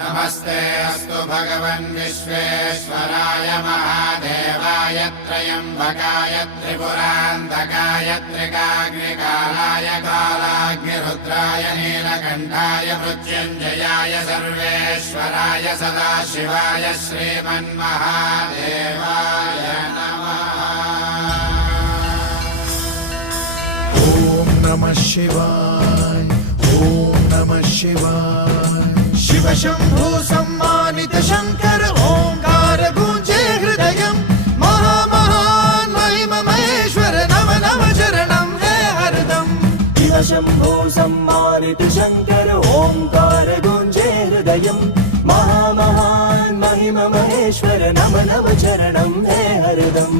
नमस्ते अस्तु भगवन् विश्वेश्वराय महादेवाय त्र्यम्बकाय त्रिपुरान्तकाय त्रिकाग्निकालाय कालाग्निरुद्राय नीलकण्ठाय मृत्युञ्जयाय सर्वेश्वराय सदाशिवाय श्रीमन्महादेवाय नमः। ॐ नमः शिवाय ॐ नमः शिवाय। शिव शंभो सम्मानित शंकर ओंकार गूंजे हृदयं महामहान महिम महेश्वर नम नम चरणं है हरदम। शिव शंभो सम्मानित शंकर ओंकार गूंजे हृदयं महामहान महिम महेश्वर नम नम चरणं है हरदम।